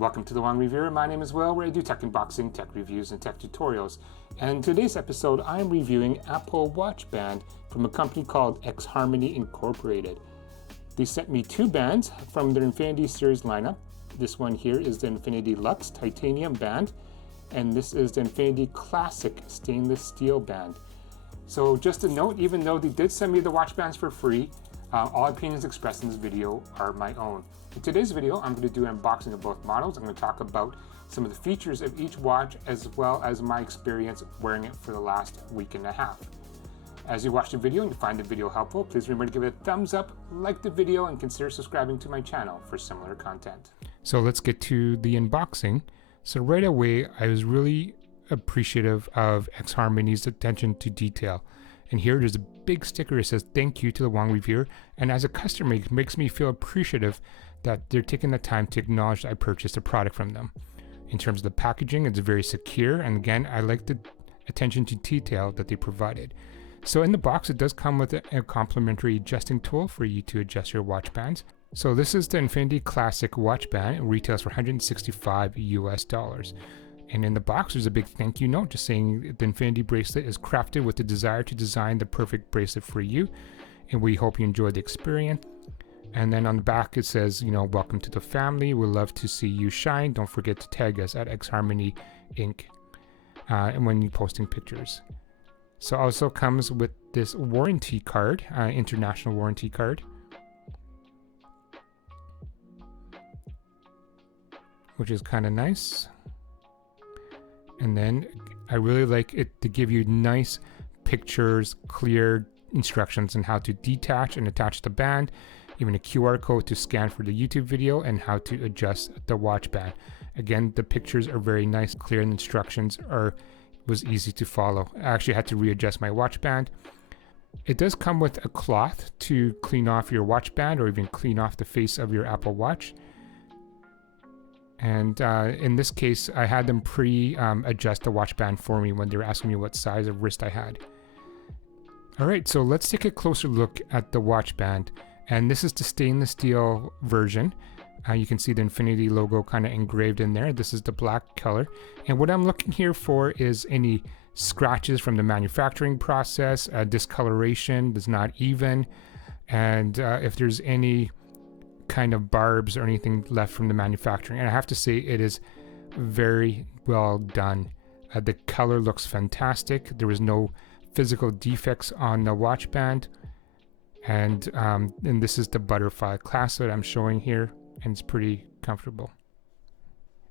Welcome to the Wong Reviewer. My name is Will, where I do tech unboxing, tech reviews, and tech tutorials. And in today's episode, I'm reviewing Apple Watch Band from a company called Xharmony Incorporated. They sent me two bands from their Infinity series lineup. This one here is the Infinity Luxe titanium band, and this is the Infinity Classic stainless steel band. So just a note, even though they did send me the watch bands for free, all opinions expressed in this video are my own. In today's video, I'm going to do an unboxing of both models. I'm going to talk about some of the features of each watch as well as my experience wearing it for the last week and a half. As you watch the video and you find the video helpful, please remember to give it a thumbs up, like the video, and consider subscribing to my channel for similar content. So let's get to the unboxing. So right away, I was really appreciative of Xharmony's attention to detail. And here there's a big sticker that says thank you to the Wong Reviewer, and as a customer it makes me feel appreciative that they're taking the time to acknowledge that I purchased a product from them. In terms of the packaging, it's very secure, and again, I like the attention to detail that they provided. So in the box, it does come with a complimentary adjusting tool for you to adjust your watch bands. So this is the Infinity Classic watch band. It retails for $165 US. And in the box, there's a big thank you note just saying the Infinity bracelet is crafted with the desire to design the perfect bracelet for you, and we hope you enjoy the experience. And then on the back, it says, welcome to the family. We'd love to see you shine. Don't forget to tag us at Xharmony Inc. And when you're posting pictures. So also comes with this warranty card, international warranty card, which is kind of nice. And then I really like it to give you nice pictures, clear instructions on how to detach and attach the band, even a QR code to scan for the YouTube video, and how to adjust the watch band. Again, the pictures are very nice, clear, and instructions was easy to follow. I actually had to readjust my watch band. It does come with a cloth to clean off your watch band or even clean off the face of your Apple Watch. And in this case, I had them adjust the watch band for me when they were asking me what size of wrist I had. All right, so let's take a closer look at the watch band. And this is the stainless steel version. You can see the Infinity logo kind of engraved in there. This is the black color. And what I'm looking here for is any scratches from the manufacturing process, discoloration that's not even, and if there's any kind of barbs or anything left from the manufacturing. And I have to say it is very well done. The color looks fantastic. There was no physical defects on the watch band, and this is the butterfly clasp that I'm showing here, and it's pretty comfortable.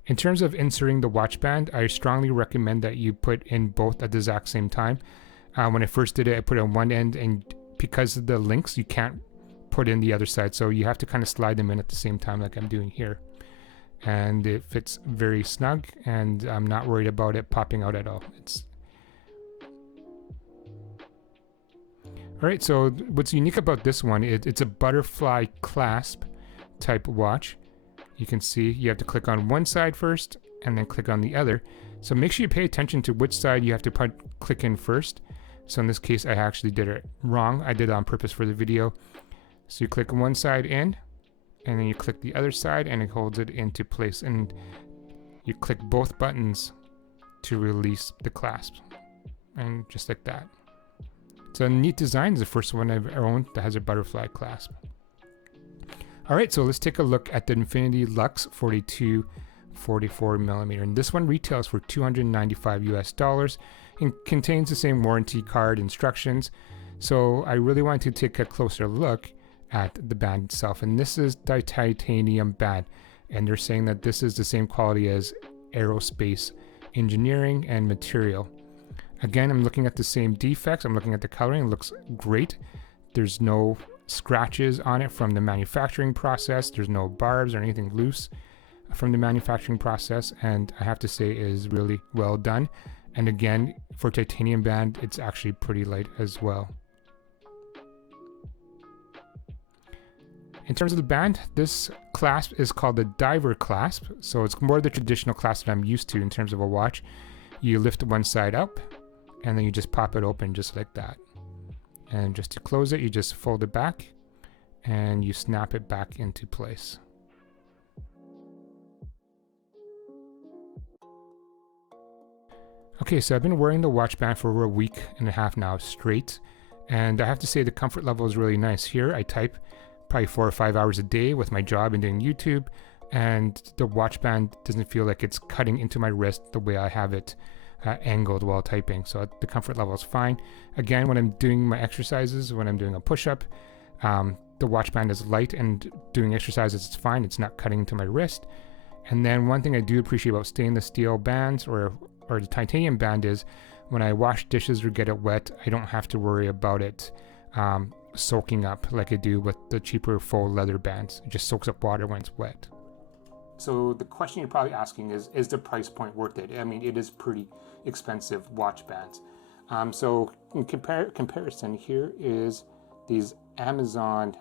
In terms of inserting the watch band, I strongly recommend that you put in both at the exact same time. When I first did it, I put it on one end, and because of the links, you can't put in the other side, so you have to kind of slide them in at the same time like I'm doing here, and it fits very snug, and I'm not worried about it popping out at all. All right, so what's unique about this one is it's a butterfly clasp type watch. You can see you have to click on one side first and then click on the other, so make sure you pay attention to which side you have to click in first. So in this case, I actually did it wrong. I did it on purpose for the video. So you click one side in, and then you click the other side, and it holds it into place. And you click both buttons to release the clasp, and just like that. It's a neat design. It's the first one I've owned that has a butterfly clasp. All right, so let's take a look at the Infinity Luxe 42/44mm. And this one retails for $295 US and contains the same warranty card instructions. So I really want to take a closer look at the band itself, and this is the titanium band, and they're saying that this is the same quality as aerospace engineering and material. Again, I'm looking at the same defects. I'm looking at the coloring. It looks great. There's no scratches on it from the manufacturing process. There's no barbs or anything loose from the manufacturing process, and I have to say it is really well done. And again, for titanium band, it's actually pretty light as well. In terms of the band, this clasp is called the diver clasp, so it's more the traditional clasp that I'm used to in terms of a watch. You lift one side up, and then you just pop it open just like that. And just to close it, you just fold it back, and you snap it back into place. Okay, so I've been wearing the watch band for over a week and a half now straight, and I have to say the comfort level is really nice. Here I type probably 4 or 5 hours a day with my job and doing YouTube, and the watch band doesn't feel like it's cutting into my wrist the way I have it angled while typing. So the comfort level is fine. Again, when I'm doing my exercises, when I'm doing a push-up, the watch band is light, and doing exercises it's fine. It's not cutting into my wrist. And then one thing I do appreciate about stainless steel bands or the titanium band is when I wash dishes or get it wet, I don't have to worry about it soaking up like I do with the cheaper faux leather bands. It just soaks up water when it's wet. So the question you're probably asking is the price point worth it? I mean, it is pretty expensive watch bands. So in comparison, here is these Amazon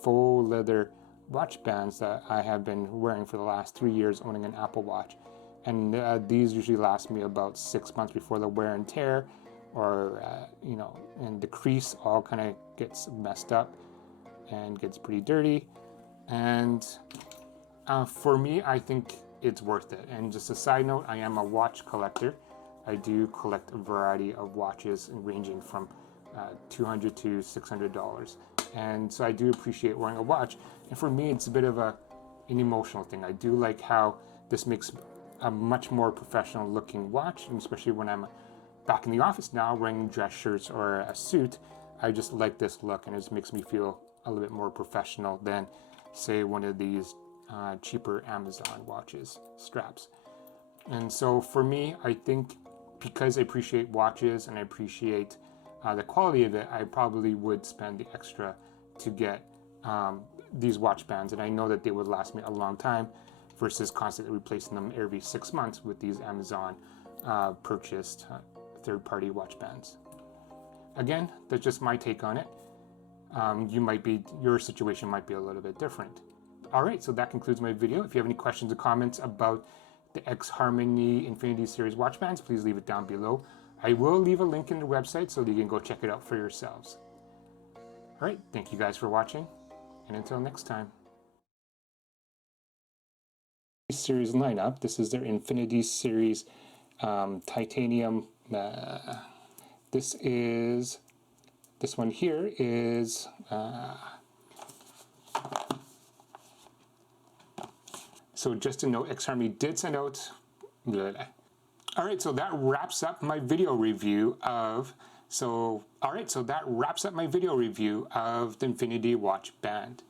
faux leather watch bands that I have been wearing for the last 3 years owning an Apple Watch. And these usually last me about 6 months before the wear and tear or, and the crease all kind of gets messed up and gets pretty dirty. And for me, I think it's worth it. And just a side note, I am a watch collector. I do collect a variety of watches ranging from $200 to $600. And so I do appreciate wearing a watch. And for me, it's a bit of an emotional thing. I do like how this makes a much more professional looking watch, and especially when I'm back in the office now wearing dress shirts or a suit, I just like this look, and it just makes me feel a little bit more professional than, say, one of these cheaper Amazon watches, straps. And so for me, I think because I appreciate watches and I appreciate the quality of it, I probably would spend the extra to get these watch bands, and I know that they would last me a long time versus constantly replacing them every 6 months with these Amazon purchased third-party watch bands. Again, that's just my take on it. Your situation might be a little bit different. All right, so that concludes my video. If you have any questions or comments about the X Harmony Infinity Series watch bands, please leave it down below. I will leave a link in the website so that you can go check it out for yourselves. All right, thank you guys for watching, and until next time. Series lineup. This is their Infinity Series titanium. This one here is so just to note, X Harmony did send out. All right, so that wraps up my video review of. That wraps up my video review of the Infinity Watch Band.